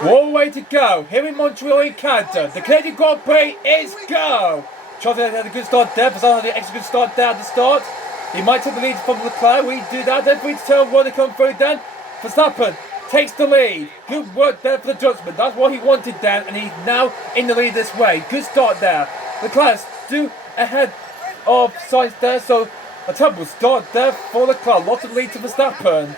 One way to go. Here in Montreal in Canada. The Canadian Grand Prix is go. Charles had a good start there. Verstappen had an extra good start there at the start. He might take the lead from Leclerc. We do that. Then for turn one to come through then. Verstappen takes the lead. Good work there for the Dutchman. That's what he wanted then. And he's now in the lead this way. Good start there. Leclerc still ahead of Sainz there. So a terrible start there for Leclerc. Lots of lead to Verstappen.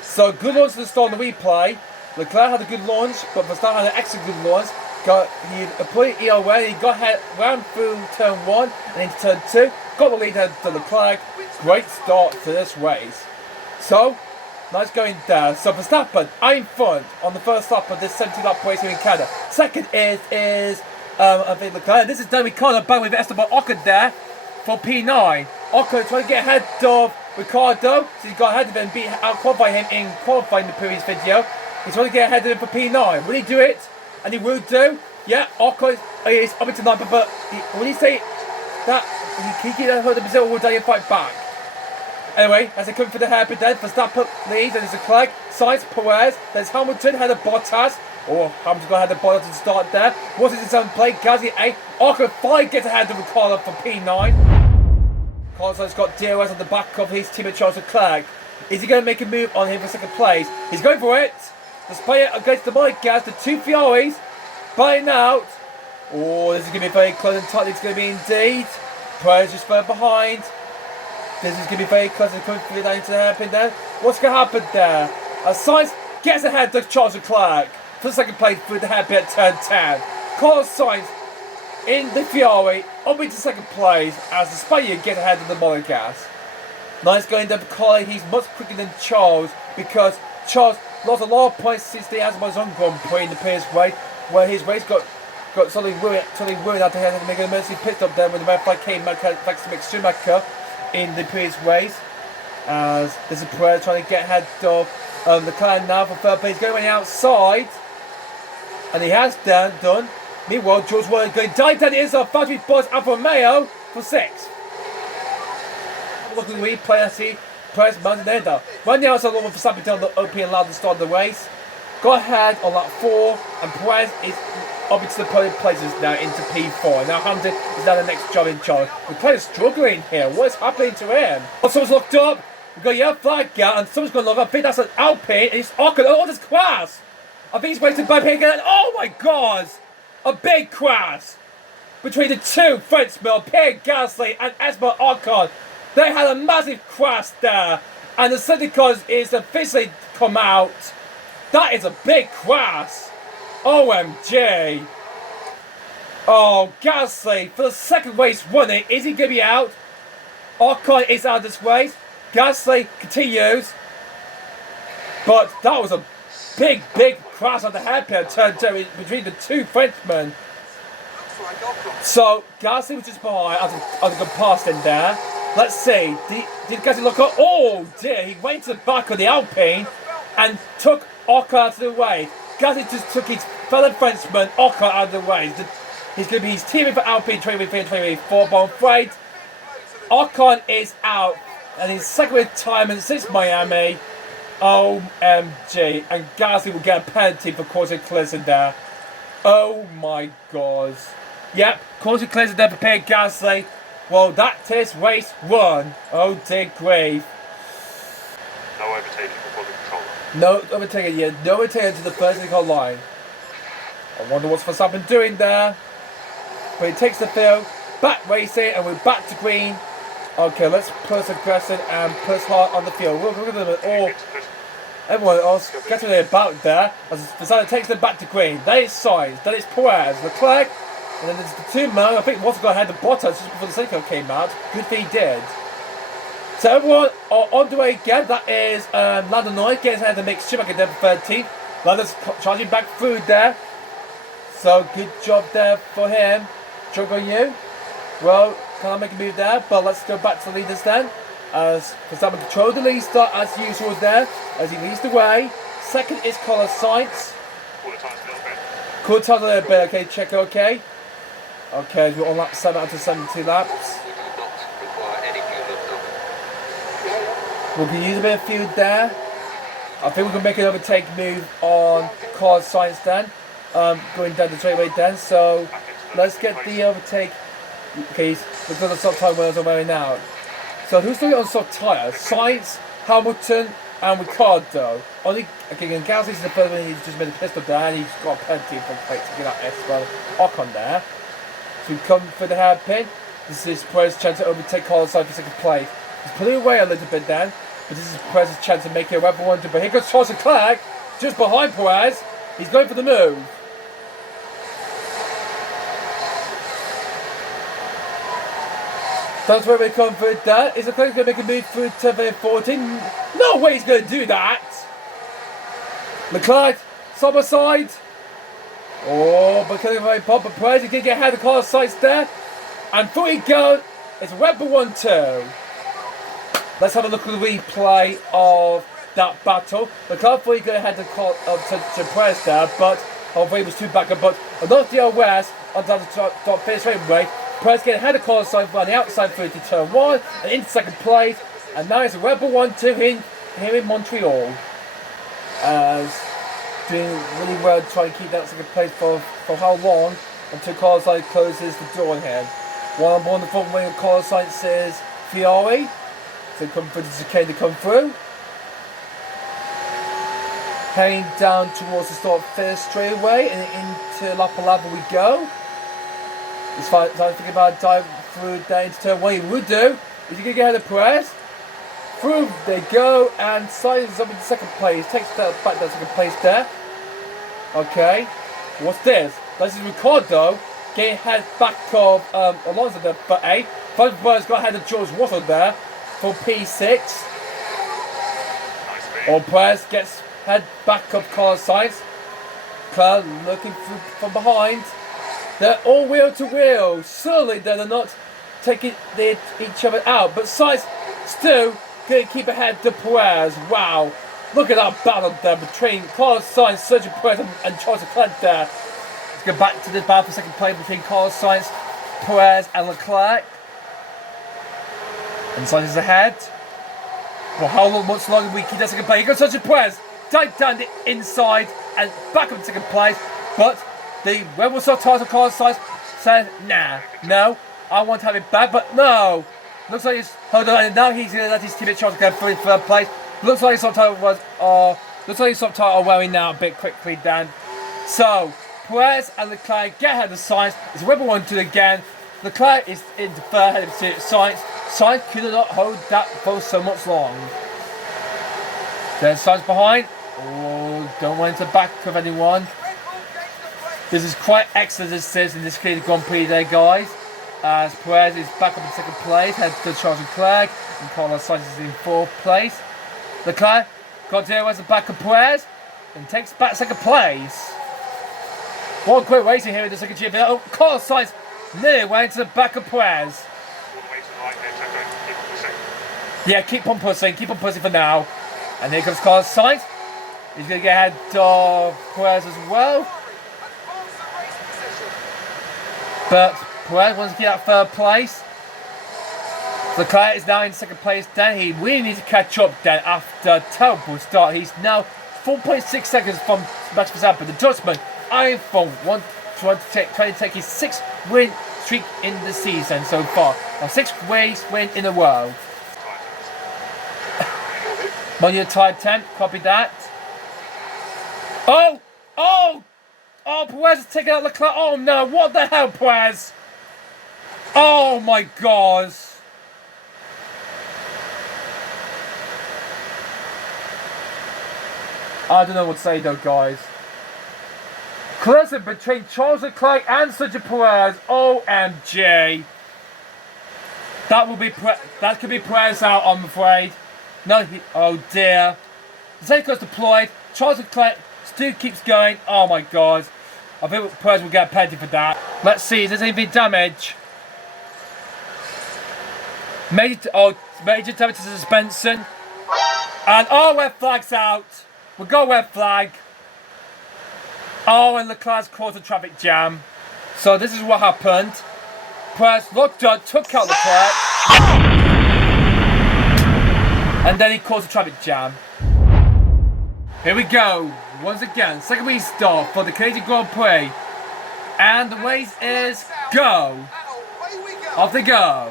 So good launch to the start on the replay. Leclerc had a good launch, but Verstappen had an extra good launch. He applied EOA, he got ahead, ran through turn 1 and into turn 2. Got the lead ahead to Leclerc. Great start to this race. So, nice going down. So Verstappen in front on the first lap of this 70 lap race here in Canada. Second is I think Leclerc. This is Daniel Ricciardo back with Esteban Ocon there for P9. Ocon trying to get ahead of Ricciardo. So he got ahead of him, out-qualify him in qualifying the previous video. He's trying to get ahead of him for P9. Will he do it? And he will do. Yeah, Ocon is up into 9, but when he say that, he can hurt the Brazil will die fight back. Anyway, as they come for the hairpin then, Verstappen leads, and there's Leclerc, Sainz, Perez, there's Hamilton, had a Bottas. Oh, Hamilton got ahead of Bottas to start there. What is his own play? Gasly 8. Ocon finally gets ahead of Ricciardo for P9. Carlos's got DRS on the back of his teammate Charles Leclerc. Is he going to make a move on him for second place? He's going for it. Despite it against the Monegas, the two Ferraris biting out. Oh, this is going to be very close and tight. It's going to be indeed. Perez just further behind. This is going to be very close and coming through down into the hairpin there. What's going to happen there? Sainz gets ahead of Charles Leclerc for the second place through the hairpin at turn 10. Carlos Sainz in the Ferrari up into second place as the Spaniard gets ahead of the Monegas. Nice going there for Carlos. He's much quicker than Charles because Charles lost a lot of points since the Azerbaijan Grand Prix in the previous race, where his race got suddenly ruined after he had to make an emergency pit stop there when the red flag came back thanks to Mick Schumacher in the previous race. As this is Perez trying to get ahead of Leclerc now for third place, going on the outside, and he has done. Meanwhile, George Russell going dive down is our factory boss Alfa Romeo for 6th. Look at the replay, I see Perez Manzaneda. Right now, it's a lot of Verstappen down the OP and allowed to start the race. Got ahead on lap 4, and Perez is up into the podium places now into P4. Now Hamilton is now the next job in charge. Leclerc is struggling here. What is happening to him? Oh, someone's locked up. We've got a yellow flag out, and someone's gone lock up. I think that's an Alpine, and it's Ocon. Oh, this crash! I think he's waiting by here again. Oh my God! A big crash between the two Frenchmen, Pierre Gasly and Esteban Ocon. They had a massive crash there, and the safety cars is officially come out. That is a big crash. OMG. Oh, Gasly for the second race running. Is he going to be out? Ocon is out of this race. Gasly continues. But that was a big crash on the hairpin turn 2 between the two Frenchmen. So Gasly was just behind as I got past him there. Let's see. Did Gasly look up? Oh dear, he went to the back of the Alpine and took Ocon out of the way. Gasly just took his fellow Frenchman Ocon out of the way. He's going to be his teammate for Alpine 2023 and 2024, but I'm afraid Ocon is out and his second retirement since Miami. OMG, and Gasly will get a penalty for causing collision there. Oh my God. Yep, causing collision there for Pierre Gasly. Well, that is race 1. Oh dear grief. No overtaking before the controller. No overtaking yet. No overtaking to the first car line. I wonder what's Verstappen doing there. But he takes the field, back racing, and we're back to green. Okay, let's push aggressive and push hard on the field. Look at them all. Everyone else getting their about there. As Verstappen takes them back to green. That is Sainz. That is Perez. Leclerc. And then there's the two men. I think Watson got ahead of Bottas just before the safety car came out. Good thing he did. So everyone are on the way again. That is Lando Norris getting ahead of the Mick Schumacher there for 13th. Lando's charging back through there. So good job there for him. Joke on you. Well, can't make a move there, but let's go back to the leaders then. As Verstappen controls the lead start as usual there, as he leads the way. Second is Carlos Sainz. Quarter time a little bit, okay, check okay. Okay, we're on lap 7 out of 72 laps. We can use a bit of fuel there. I think we can make an overtake move on Carlos Sainz then. Going down the straightaway then. So let's get the overtake. Okay, let's go to the soft tyre wheels I'm wearing now. So who's doing it on soft tyre? Sainz, Hamilton, and Ricciardo. Only okay, and Gasly's is the first one. He's just made a pistol there, and he's got plenty for plate to get that Esteban Ocon there. So we come for the hairpin. This is Perez's chance to overtake Carlos Sainz for second place. He's pulling away a little bit then, but this is Perez's chance to make it a Red Bull 1. But here goes Charles Leclerc, just behind Perez. He's going for the move. That's where we come for that. Is Leclerc going to make a move through turn 14? No way he's going to do that. Leclerc, side by side. Oh, but can he pop a Perez? He did get ahead of Carlos Sainz there. And through he goes. It's Red Bull 1-2. Let's have a look at the replay of that battle. Leclerc thought he got ahead to Perez there, but Alvey was too back up. But enough DRS on the top finish straightaway. Perez getting ahead of Carlos Sainz on the outside 30 turn 1 and into second place. And now it's a Red Bull 1-2 here in Montreal. As doing really well trying to keep that second place for how long until Carlos Sainz closes the door on him. While I'm on the front wing of Carlos Sainz's Ferrari. So come for the chicane to come through. Heading down towards the start finish straightaway and into La Palabra we go. It's fine. Time to think about dive through there into turn 1. He would do. Is he going to get ahead of Perez? Through they go, and Sainz is up in second place. Takes that back to second place there. Okay. What's this? This is Ricciardo getting ahead back of Alonso there for A. Perez got ahead of George Russell there for P6. Or Perez gets head back of Carlos Sainz. Leclerc looking from behind. They're all wheel to wheel. Surely they're not taking each other out. But Sainz still going to keep ahead to Perez. Wow. Look at that battle there between Carlos Sainz, Sergio Perez and Charles Leclerc there. Let's go back to this battle for second place between Carlos Sainz, Perez and Leclerc. And Sainz is ahead. Well, how long, much longer we keep that second place? Here goes Sergio Perez. Dive down the inside and back up to second place. But the Red Bull soft tyres of Carlos Sainz said, nah, no, I want to have it back, but no. Looks like he's, hold on, and now he's going to let his teammate Charles go for third place. Looks like his soft tyre are wearing now a bit quickly down. So, Perez and Leclerc get ahead of Sainz. It's Red Bull 1-2 again. Leclerc is in the third head of Sainz. Sainz could not hold that for so much long. There's Sainz behind. Oh, don't want to back of anyone. This is quite excellent as this is in this clear Grand Prix there, guys. As Perez is back up in second place, head to Charles Leclerc, and Carlos Sainz is in fourth place. Leclerc got there as the back of Perez and takes back second place. What a great racing here in the second GP. Oh, Carlos Sainz nearly went to the back of Perez. Yeah, keep on pushing for now. And here comes Carlos Sainz. He's going to get ahead of Perez as well. But Perez wants to get out third place. Leclerc is now in second place. Then he really needs to catch up then after a terrible start. He's now 4.6 seconds from Max Verstappen. The Dutchman eyeing for trying to take his 6th win streak in the season so far. A 6th race win in a row. Manual type 10, copy that. Oh! Oh, Perez has taken out Leclerc. Oh no, what the hell, Perez? Oh my God. I don't know what to say though, guys. Collision between Charles Leclerc and Sergio Perez. OMG. That could be Perez out, I'm afraid. No, oh dear. The safety car's deployed. Charles Leclerc still keeps going. Oh my God. I think Perez will get a penalty for that. Let's see, is there anything damage? Major damage to the suspension. And red flag's out. We'll go red flag. And Leclerc's caused a traffic jam. So this is what happened. Perez looked up, took out Leclerc. And then he caused a traffic jam. Here we go. Once again, second restart for the Canadian Grand Prix. And the race is go. Off they go.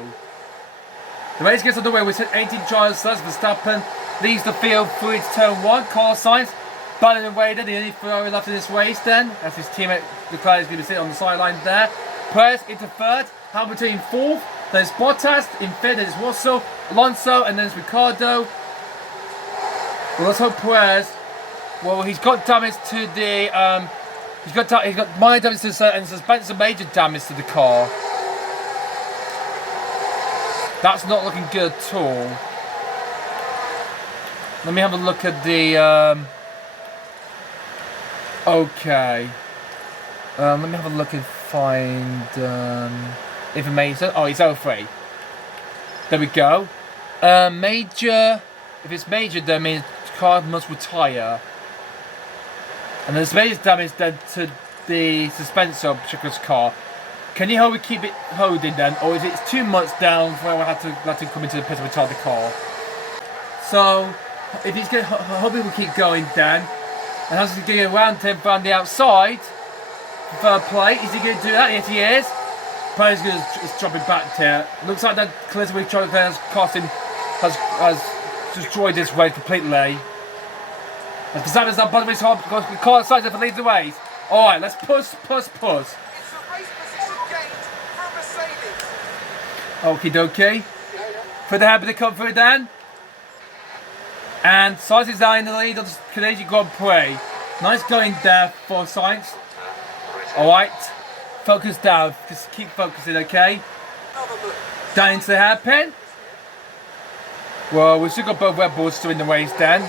The race gets underway with 18 drivers. Verstappen leads the field through to turn 1. Carlos Sainz battling away then. The only Ferrari left in this race then. As his teammate Leclerc is going to be sitting on the sideline there. Perez into third. Hamilton in fourth. There's Bottas in fifth. There's Russell, Alonso, and then there's Ricardo. Well, let's hope Perez. Well, he's got damage to the. He's got minor damage to the and suspension, major damage to the car. That's not looking good at all. Let me have a look at the. Okay. Let me have a look and find information. Oh, he's 0-3. There we go. Major. If it's major, that means the car must retire. And there's major damage then to the suspension of Chico's car. Can you keep it holding then, or is it too much down where we'll have to let him come into the pit and retard the car? So, if he's going, hopefully we'll keep going then. And as he's going around him from the outside, third plate, is he going to do that? Yes, he is. Perez is dropping back here. Looks like that collision with Charles Leclerc has destroyed this race completely. As Verstappen's now bottom of his hop because Carlos Sainz for leads the race. Alright, let's push. It's a race position gained for Mercedes. Okie dokie. For the happy to come through then. And Sainz is now in the lead of the Canadian Grand Prix. Nice going there for Sainz. Alright. Focus down. Just keep focusing, okay? Down into the hairpin. Well, we've still got both Red Bulls still in the race then.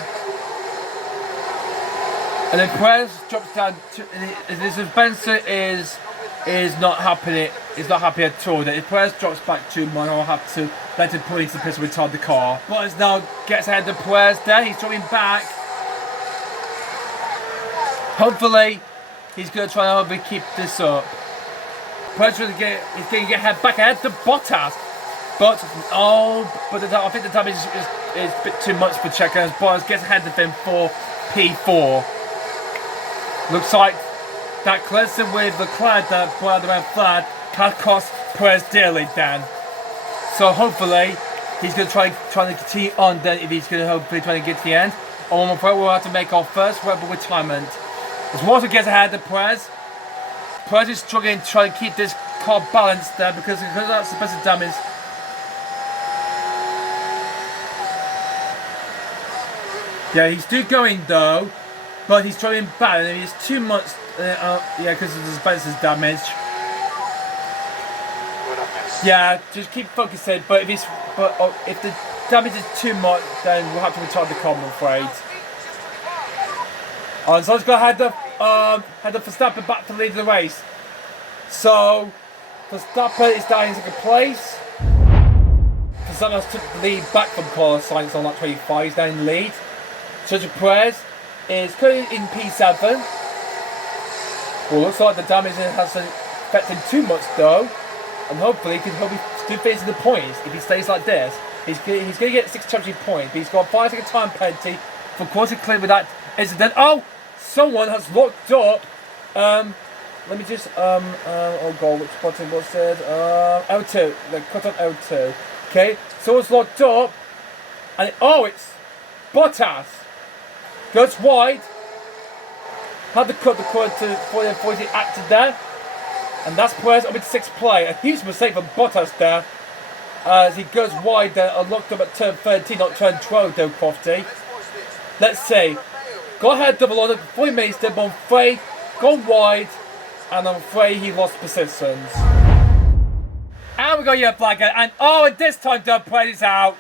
And then Perez drops down. The suspension is not happy. Is not happy at all. That if Perez drops back too much, I'll have to let him pull into the pit and retard the car. Bottas now gets ahead of Perez. There, he's dropping back. Hopefully, he's going to try and hopefully keep this up. Perez is going to get back ahead to Bottas. But I think the damage is a bit too much for Checo as Bottas gets ahead of him for P4. Looks like that collision with Leclerc that brought the red flag has cost Perez dearly then. So hopefully he's going to try to continue on then if he's going to hopefully try to get to the end. Or I'm afraid we'll have to make our first Red Bull retirement. As Walter gets ahead of Perez. Perez is struggling to try to keep this car balanced there because of that suppressive damage. Yeah, he's still going though. But he's throwing back, and it's too much. Because of the suspension's damage. Yeah, just keep focusing. But if the damage is too much, then we'll have to retard the car, I'm afraid. And so let's go ahead to Verstappen back to lead the race. So Verstappen is down in second place. Verstappen has took the lead back from Carlos Sainz on that 25. He's down in the lead. Sergio Perez is currently in P7. Well, looks like the damage hasn't affected him too much though, and hopefully he can still finish the points if he stays like this. He's going to get 6 championship points, but he's got a 5-second time penalty for causing clear with that incident. Oh, someone has looked up. Let me just oh god, which button was it? L2. Cut on L2. Okay, someone's locked up, and it's Bottas. Goes wide. Had to cut the cord to 40 acted there. And that's Perez up in 6th play. A huge mistake from Bottas there. As he goes wide there, locked up at turn 13, not turn 12 though, Crofty. Let's see. Go ahead, double on it before he makes it, but I'm afraid gone wide. And I'm afraid he lost positions. And we got your flag and at this time Perez is out.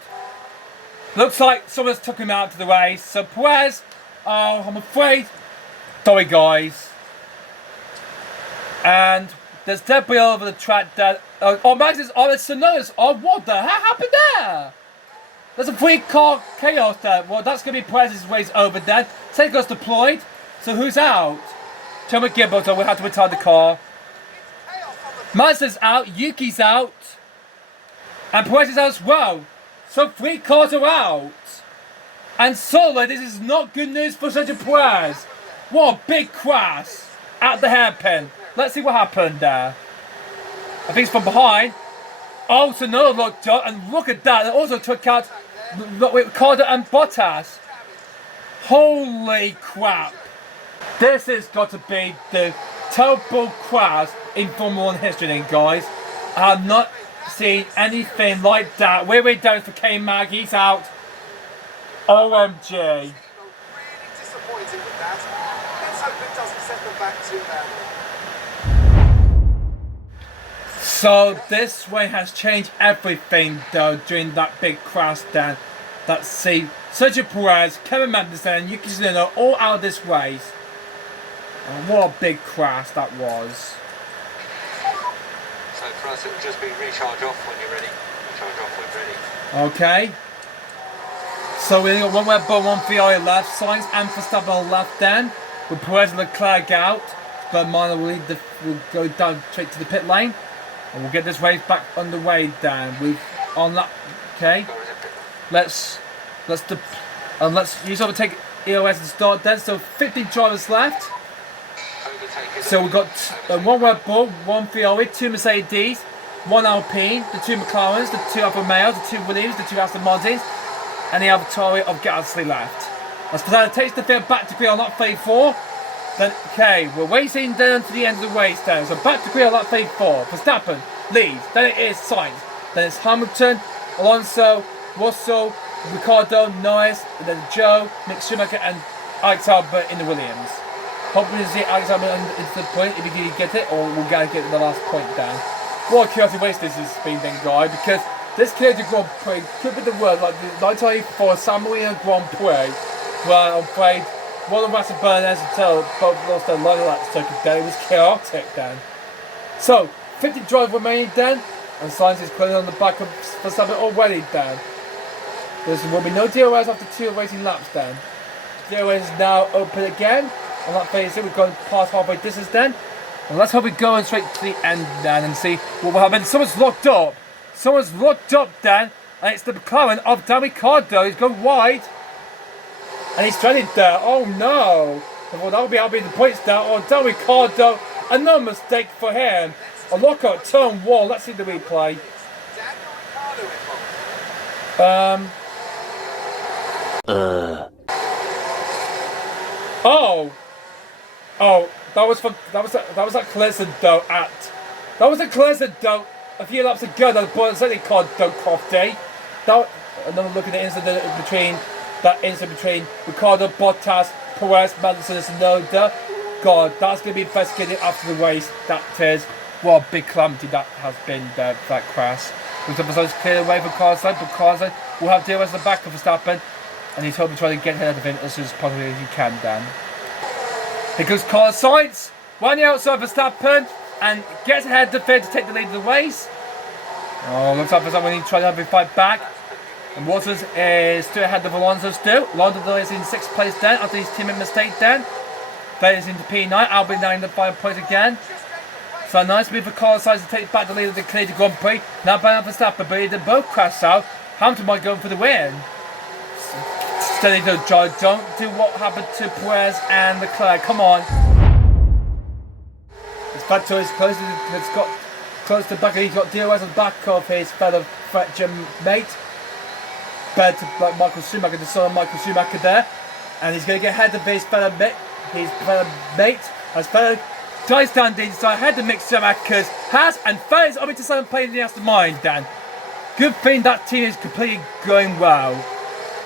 Looks like someone's took him out to the race. So Perez, I'm afraid. Sorry guys. And there's debris all over the track that Max is on Sonoda's. Oh, what the hell happened there? There's a 3-car chaos there. Well, that's gonna be Perez's race over then. Seiko's deployed. So who's out? Thomas Gibbons, so we'll have to retire the car. Mazda's out, Yuki's out. And Perez is out as well. So 3 cars are out. And solo, this is not good news for Sergio Perez. What a big crash at the hairpin. Let's see what happened there. I think it's from behind. Oh, so another locked up, and look at that. It also took out Ricardo and Bottas. Holy crap. This has got to be the terrible crash in Formula 1 history then, guys. I have not seen anything like that. We're down for K-Mag, he's out. OMG. Really disappointed with that. Let's hope it doesn't set them back too badly. So this rain has changed everything though during that big crash down. That see Sergio Perez, Kevin Magnussen and Yuki Tsunoda all out of this race. And what a big crash that was. So for us it will just be recharge off when you're ready. Recharge off when ready. Okay. So we got one Red Bull, one Ferrari left, Sainz and Verstappen on left then. With Perez and Leclerc out. But Minor will go down straight to the pit lane. And we'll get this race back underway then. We've on that okay. Let's use overtake EOS and start then. So 15 drivers left. So we've got one Red Bull, one Ferrari, two Mercedes, one Alpine, the two McLarens, the two Alfa Romeos, the two Williams, the two Aston Martins, and the AlphaTauri of Gasly left. As Ferrari takes the field back to grid on lap 34, then okay, we're waiting down to the end of the race then. So back to grid on lap 34. Verstappen leads, then it is Sainz, then it's Hamilton, Alonso, Russell, Ricardo, Norris, and then Joe, Mick Schumacher, and Alex Albert in the Williams. Hoping to see Alex Albert into the point if he can get it, or we'll get the last point down. What a chaotic race this has been then, guy, because this Canadian Grand Prix could be the word like the 1984 San Marino Grand Prix, where I'm afraid one of Russell Burnett and Taylor both lost their line of that circuit then. It was chaotic then. So, 50 drive remaining then, and Sainz is clearly on the back of Verstappen already then. There will be no DRS after 2 racing laps then. DRS is now open again. On that phase, we've gone past halfway distance then. And let's hope we're going straight to the end then and see what will happen. Someone's locked up. Someone's locked up then. And it's the McLaren of Dan Ricciardo. He's gone wide. And he's stranded there. Oh no. Well, that'll be the points there. Oh, Dan Ricciardo. Another mistake for him. A lockout turn 1. Let's see the replay. Oh, that was at Clearston at. That was at Clearston a few laps ago. That was certainly called Crofty. Another look at the incident between Ricardo, Bottas, Perez, Magnussen, and Tsunoda. God, that's going to be investigated after the race. That is. What a big calamity that has been there, that crash. With the results clear away for Carlson, but Carlson will have DRS at the back of Verstappen, and he's hoping to try to get ahead of him as soon as possible as he can, Dan. Here goes Carlos Sainz, running outside Verstappen, and gets ahead of the field to take the lead of the race. Oh, looks like Verstappen needs to try to have a fight back. And Waters is still ahead of Alonso still. Alonso is in 6th place then after his teammate mistake then. Vettel's into P9, Albon now in the 5 points again. So nice move for Carlos Sainz to take back the lead of the Canadian Grand Prix. Now by Verstappen, but they both crash out. Hamilton might go for the win. Steady though, Joe. Don't do what happened to Perez and Leclerc. Come on. It's back to his close. It's got close to the back. He's got DRS on the back of his fellow gym mate. Better to like Michael Schumacher, the son of Michael Schumacher there. And he's going to get ahead of his fellow mate. As fellow tries down the inside, ahead of Mick Schumacher's has, and Ferris obviously to someone playing in the Aston Martin, Dan. Good thing that team is completely going well.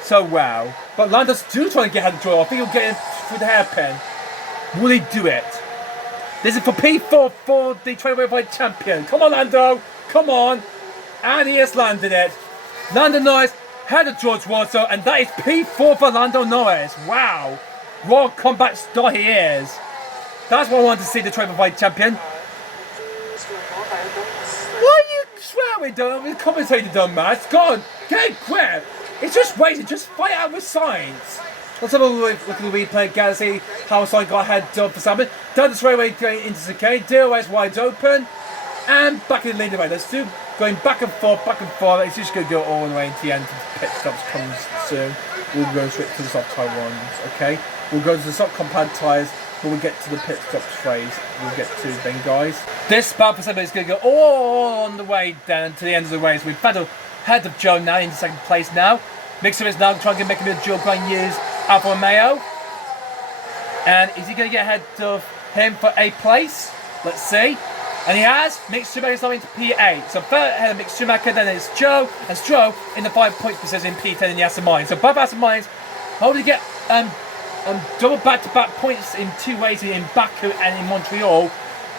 So well. But Lando's still trying to get ahead of the draw. I think he'll get in through the hairpin. Will he do it? This is for P4 for the 2025 champion. Come on, Lando. Come on. And he has landed it. Lando Norris ahead of George Russell, and that is P4 for Lando Norris. Wow. Raw combat star he is. That's what I wanted to see, the 2025 champion. Why are you swearing, don't the commentator done, man? It's gone. Get a grip. It's just waiting. Just fight out with Sainz. Let's have a look at the replay again and see how Sainz got ahead of Verstappen. Down the straightaway going into the chicane. DRS wide open. And back in the lead away. Let's do going back and forth. It's just going to go all the way into the end. The pit stops comes soon. We'll go straight to the soft tyre ones, okay? We'll go to the soft compact tyres when we get to the pit stops phase. We'll get to then, guys. This battle for is going to go all on the way down to the end of the race. We've battled ahead of Joe now in second place now. Mixer is now trying to make him a Joe going use Alfa Romeo. And is he going to get ahead of him for 8th place? Let's see. And he has. Mick Schumacher is now into P8. So third ahead of Mick Schumacher, then it's Joe and Stroll in the 5 points position in P10 in the Aston Martin. So both Aston Martins hoping to get double back-to-back points in 2 ways in Baku and in Montreal.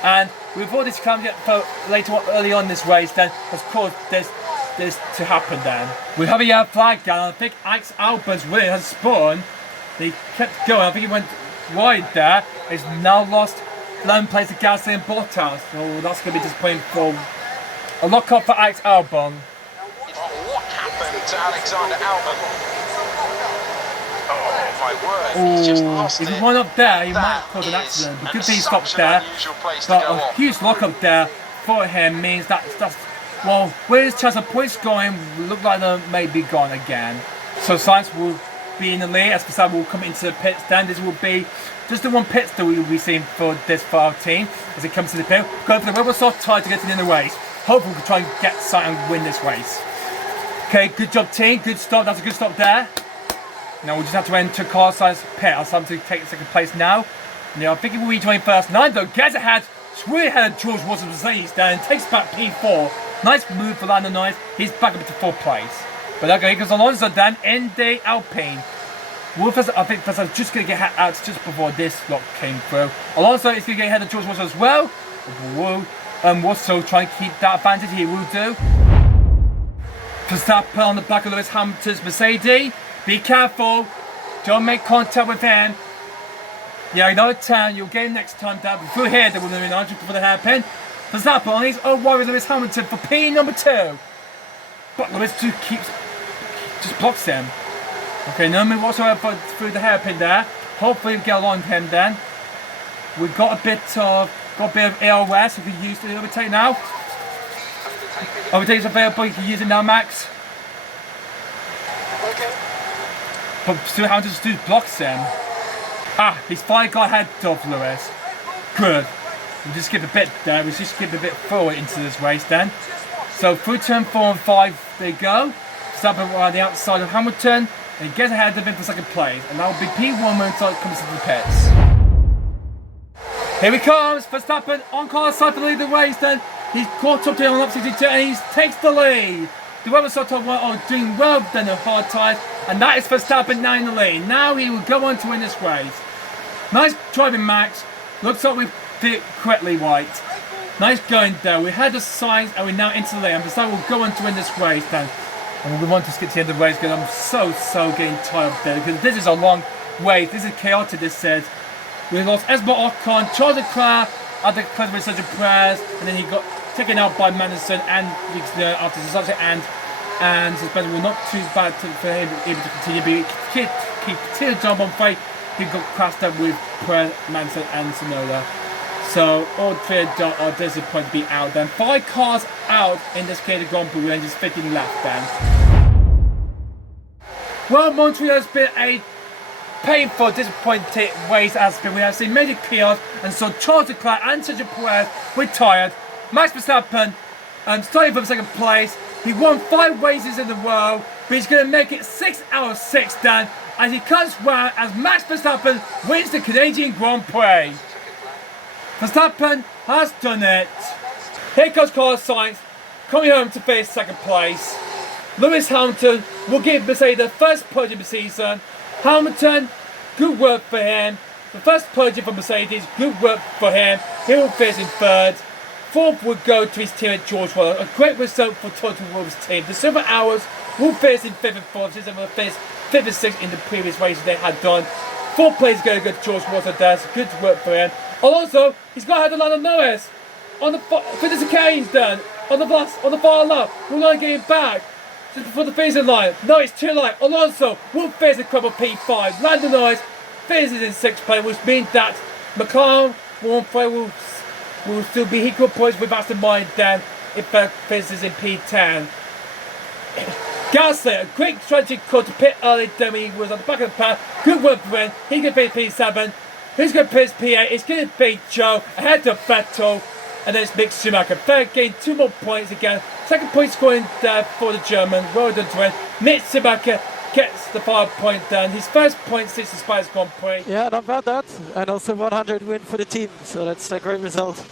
And we've already come for later on, early on this race then has caused this to happen then. We have a yellow flag down. I think Alex Albon's win has spun. He kept going. I think he went wide there. He's now lost 11 place to Gasly and Bottas. So that's going to be disappointing for a lock-up for Alex Albon. What happened to Alexander Albon? Oh my word, he's just lost it. If he went up there, he might cause an accident. But good thing he stopped there. But a huge lock-up there for him means that's well, where his chance of points going look like they may be gone again. So Sainz will be in the lead as Verstappen will come into the pits. Then this will be just the one pit that we will be seeing for this for our team as it comes to the pit. Going for the rubber soft tire to get in the race. Hopefully we can try and get Sainz and win this race. Okay, good job team, good stop. That's a good stop there. Now we'll just have to enter Carlos Sainz's pit. I'll have to take second place now. Now I think we'll be joining first. Lando gets ahead, way ahead of George Russell Mercedes then takes back P4. Nice move for Lando Norris. He's back up to 4th place. But okay, here goes Alonso then in the Alpine. I think Verstappen's just going to get out just before this lock came through. Alonso is going to get ahead of George Russell as well. Russell trying to keep that advantage. He will do. Verstappen on the back of Lewis Hamilton's Mercedes. Be careful. Don't make contact with him. Yeah, another turn. You'll get him next time down. Through here, they will be 900 for the hairpin. Verstappen on his own wire with Lewis Hamilton for P number 2. But Lewis just blocks him. Okay, no move whatsoever through the hairpin there. Hopefully we'll get along with him then. We've got a bit of AOS if we use the overtake now. Overtake is available, you can use it now, Max. Okay. But Stuart Hamilton just blocks him. He's finally got ahead of Lewis. Good. We just skip a bit there. We just skip a bit forward into this race then. So through turn 4 and 5 they go. Verstappen on the outside of Hamilton. And he gets ahead of him for second place. And that will be P1 when it comes to the pits. Here he comes. Verstappen on Carlos Sainz to lead the race then. He's caught up to him on lap 62 and he takes the lead. The Weber Soto are doing well then the hard tyres. And that is Verstappen now in the lead. Now he will go on to win this race. Nice driving, Max. Looks like we did it correctly, White. Nice going there. We had the signs and we're now into the lane. And Verstappen will go on to win this race then. And we want to skip to the end of the race because I'm so getting tired of there because this is a long race. This is chaotic, this says. We lost Esteban Ocon, Charles Leclerc at the class with such a prayers, and then he got taken out by Madison and after the sunset and suspension were not too bad for him able to continue, but he continued to jump on fight. He got crashed up with Perez, Madison and Sonoda. So all 3 are disappointed to be out then. 5 cars out in this Canadian Grand Prix and just 15 left then. Well, Montreal has been a painful, disappointing race as been. We have seen major chaos and so Charles Leclerc and Sergio Perez retired. Max Verstappen starting from second place. He won 5 races in a row, but he's going to make it 6 out of 6 then as he comes round as Max Verstappen wins the Canadian Grand Prix. Verstappen has done it. Here comes Carlos Sainz coming home to finish second place. Lewis Hamilton will give Mercedes the first podium of the season. Hamilton, good work for him. The first podium for Mercedes, good work for him. He will finish in 3rd. 4th would go to his teammate George Russell. A great result for Total Wolff's team. The Silver Hours will finish in 5th and 4th since they were finished 5th and 6th in the previous races they had done. 4th place is going to go to George Russell. That's good work for him. Also, he's got ahead of Lando Norris on the fitness occasions done on the far lap. We're going to get him back just before the finishing line. No, it's too late. Alonso will finish the crumble P5. Lando Norris finishes in 6th place, which means that McLaren will still be equal points with Aston Martin then. in fact finishes in P10. Gasly, a quick strategy call to pit early, then he was on the back of the pack. Good work for him. He's going to be P7. Who's going to be P8? It's going to be Joe ahead of Vettel. And then it's Mick Schumacher. Third gain 2 more points again. Second point scoring there for the German. Well done to him. Mick Schumacher gets the 5 point down. His first point since the Spice Grand Prix. Yeah, not bad that. And also 100 win for the team. So that's a great result.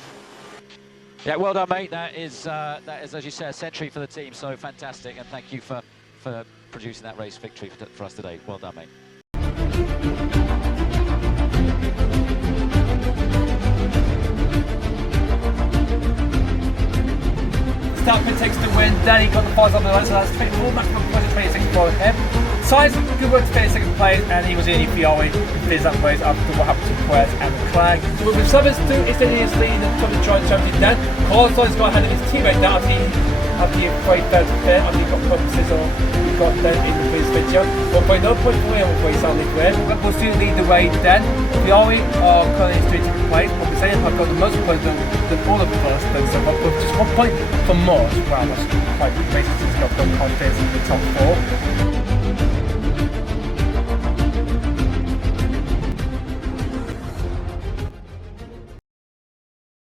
Yeah, well done, mate. That is, as you say, a century for the team. So fantastic, and thank you for producing that race victory for us today. Well done, mate. Verstappen takes the win. Then he got the points on the line, so that's 24 maximum points, 26 for him. Sainz, good work to finish second place, and he was in Fiore who finished that place after what happened to Perez and Leclerc. So with Verstappen's 2 instantaneous lead in the top of the joint championship then. Carlos Sainz got ahead of his teammate now after he played third to fifth, after he got purposes or he got them in the previous video. 1.0 point for him before he sadly cleared. Red Bull still lead the way then. Fiore are currently in 2nd place, but Mercedes have got the most points than all of the first, so with just 1 point for more. Wow, that's quite amazing. He's got good confidence in the top 4.